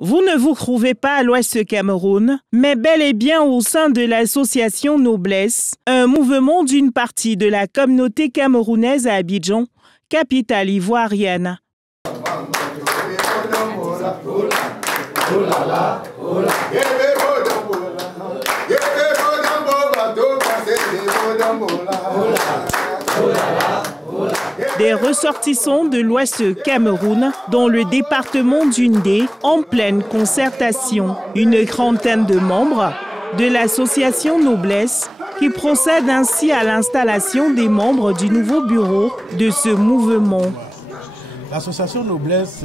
Vous ne vous trouvez pas à l'Ouest Cameroun, mais bel et bien au sein de l'association Noblesse, un mouvement d'une partie de la communauté camerounaise à Abidjan, capitale ivoirienne. Des ressortissants de l'Ouest Cameroun dans le département d'Undé en pleine concertation. Une trentaine de membres de l'association Noblesse qui procède ainsi à l'installation des membres du nouveau bureau de ce mouvement. L'association Noblesse,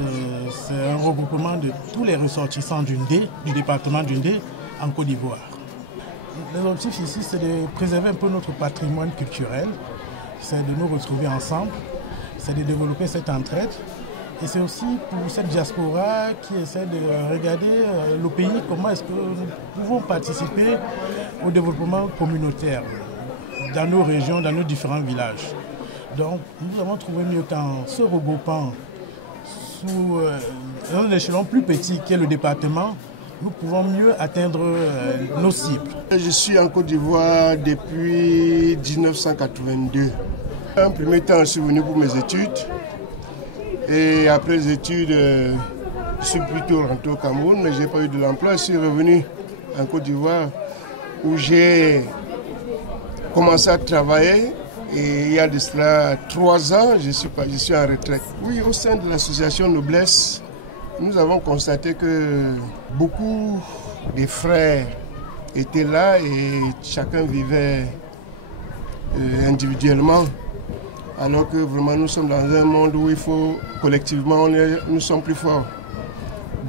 c'est un regroupement de tous les ressortissants d'Undé, du département d'Undé en Côte d'Ivoire. L'objectif ici, c'est de préserver un peu notre patrimoine culturel, c'est de nous retrouver ensemble, c'est de développer cette entraide. Et c'est aussi pour cette diaspora qui essaie de regarder le pays, comment est-ce que nous pouvons participer au développement communautaire dans nos régions, dans nos différents villages. Donc nous avons trouvé mieux qu'en se regroupant sous un échelon plus petit qu'est le département, nous pouvons mieux atteindre nos cibles. Je suis en Côte d'Ivoire depuis 1982. En premier temps, je suis venu pour mes études. Et après les études, je suis plutôt rentré au Cameroun, mais je n'ai pas eu de l'emploi. Je suis revenu en Côte d'Ivoire où j'ai commencé à travailler. Et il y a de cela 3 ans, je suis en retraite. Oui, au sein de l'association Noblesse, nous avons constaté que beaucoup de frères étaient là et chacun vivait individuellement. Alors que vraiment nous sommes dans un monde où il faut collectivement, nous sommes plus forts.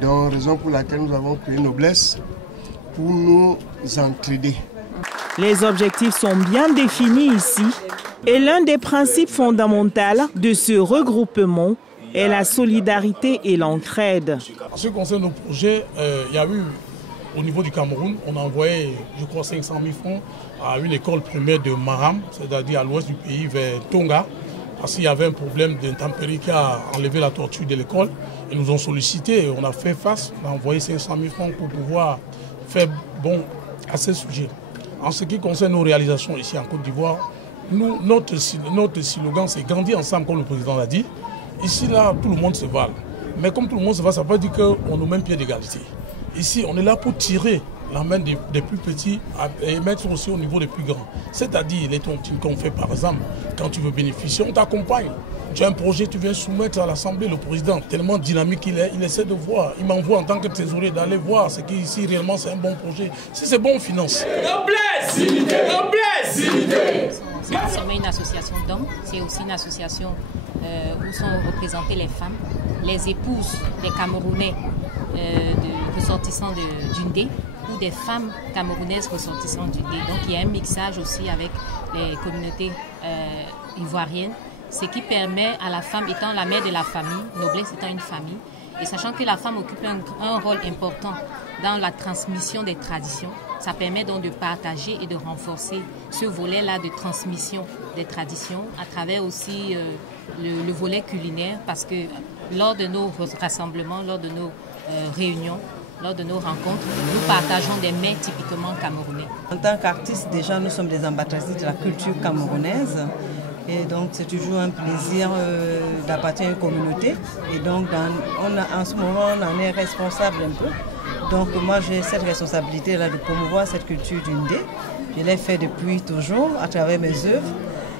Donc raison pour laquelle nous avons créé Noblesse, pour nous entraider. Les objectifs sont bien définis ici et l'un des principes fondamentaux de ce regroupement est la solidarité et l'entraide. En ce qui concerne nos projets, il y a eu au niveau du Cameroun, on a envoyé, je crois, 500 000 francs à une école primaire de Maram, c'est-à-dire à l'ouest du pays, vers Tonga, parce qu'il y avait un problème d'intempérie qui a enlevé la toiture de l'école. Ils nous ont sollicité, on a fait face, on a envoyé 500 000 francs pour pouvoir faire bon à ce sujet. En ce qui concerne nos réalisations ici en Côte d'Ivoire, notre slogan, c'est « Grandir ensemble », comme le président l'a dit. Ici, là, tout le monde se vale. Mais comme tout le monde se vale, ça ne veut pas dire qu'on est au même pied d'égalité. Ici, on est là pour tirer la main des plus petits et mettre aussi au niveau des plus grands. C'est-à-dire les tontines qu'on fait par exemple, quand tu veux bénéficier, on t'accompagne. Tu as un projet, tu viens soumettre à l'Assemblée, le président, tellement dynamique qu'il est, il essaie de voir. Il m'envoie en tant que trésorier d'aller voir ce qui ici réellement c'est un bon projet. Si c'est bon, on finance. Noblesse! Noblesse! C'est pas seulement une association d'hommes, c'est aussi une association où sont représentées les femmes, les épouses des Camerounais ressortissants d'Undé ou des femmes camerounaises ressortissantes d'Undé. Donc il y a un mixage aussi avec les communautés ivoiriennes, ce qui permet à la femme, étant la mère de la famille, Noblesse étant une famille, et sachant que la femme occupe un rôle important dans la transmission des traditions, ça permet donc de partager et de renforcer ce volet-là de transmission des traditions à travers aussi le volet culinaire, parce que lors de nos rassemblements, lors de nos réunions, lors de nos rencontres, nous partageons des mets typiquement camerounais. En tant qu'artistes, déjà, nous sommes des ambassadeurs de la culture camerounaise. Et donc, c'est toujours un plaisir d'appartenir à une communauté. Et donc, en ce moment, on en est responsable un peu. Donc, moi, j'ai cette responsabilité-là de promouvoir cette culture d'Undé. Je l'ai fait depuis toujours à travers mes œuvres.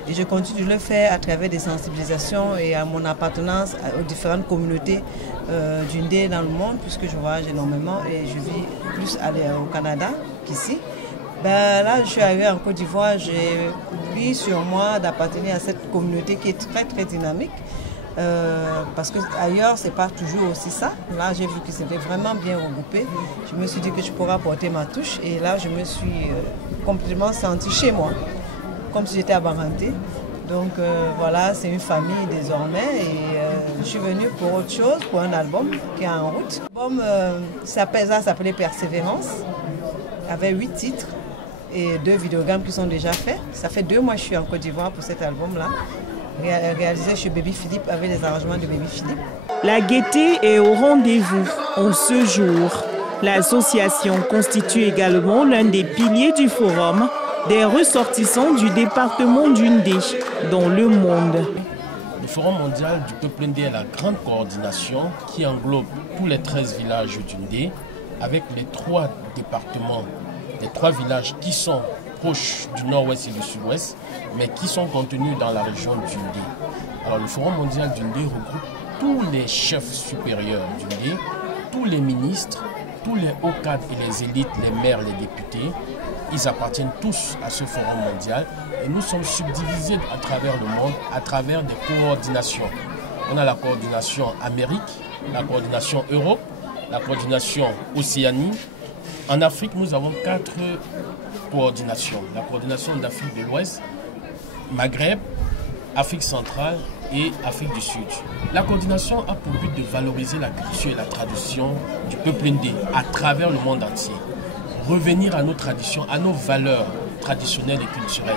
Et je continue de le faire à travers des sensibilisations et à mon appartenance aux différentes communautés d'Undé dans le monde, puisque je voyage énormément et je vis plus au Canada qu'ici. Là, je suis arrivée en Côte d'Ivoire, j'ai pris sur moi d'appartenir à cette communauté qui est très très dynamique. Parce qu'ailleurs, ce n'est pas toujours aussi ça. Là, j'ai vu que c'était vraiment bien regroupé. Je me suis dit que je pourrais apporter ma touche et là, je me suis complètement sentie chez moi, comme si j'étais à Baranté. Donc voilà, c'est une famille désormais et je suis venue pour autre chose, pour un album qui est en route. L'album s'appelait Persévérance, avec 8 titres et 2 vidéogrammes qui sont déjà faits. Ça fait 2 mois que je suis en Côte d'Ivoire pour cet album-là, réalisé chez Baby Philippe avec les arrangements de Baby Philippe. La gaieté est au rendez-vous en ce jour. L'association constitue également l'un des piliers du forum des ressortissants du département du Ndé dans le monde. Le Forum mondial du peuple ndé est la grande coordination qui englobe tous les 13 villages du Ndé avec les 3 départements, les 3 villages qui sont proches du nord-ouest et du sud-ouest, mais qui sont contenus dans la région du Ndé. Alors le Forum mondial du Ndé regroupe tous les chefs supérieurs du Ndé, tous les ministres, tous les hauts cadres et les élites, les maires, les députés. Ils appartiennent tous à ce forum mondial et nous sommes subdivisés à travers le monde à travers des coordinations. On a la coordination Amérique, la coordination Europe, la coordination Océanie. En Afrique, nous avons 4 coordinations. La coordination d'Afrique de l'Ouest, Maghreb, Afrique centrale et Afrique du Sud. La coordination a pour but de valoriser la culture et la tradition du peuple ndé à travers le monde entier. Revenir à nos traditions, à nos valeurs traditionnelles et culturelles.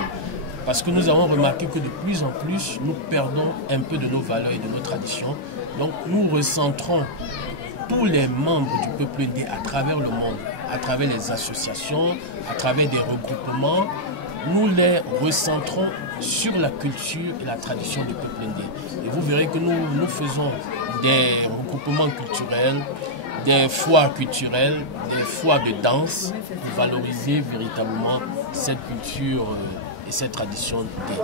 Parce que nous avons remarqué que de plus en plus, nous perdons un peu de nos valeurs et de nos traditions. Donc nous recentrons tous les membres du peuple ndé à travers le monde, à travers les associations, à travers des regroupements. Nous les recentrons sur la culture et la tradition du peuple ndé. Et vous verrez que nous faisons des regroupements culturels, des foires culturelles, des foires de danse pour valoriser véritablement cette culture et cette tradition ndé.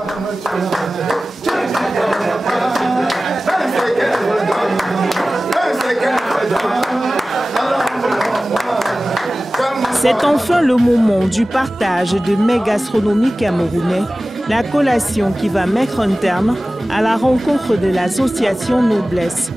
C'est enfin le moment du partage de mets gastronomiques camerounais, la collation qui va mettre un terme à la rencontre de l'association Noblesse.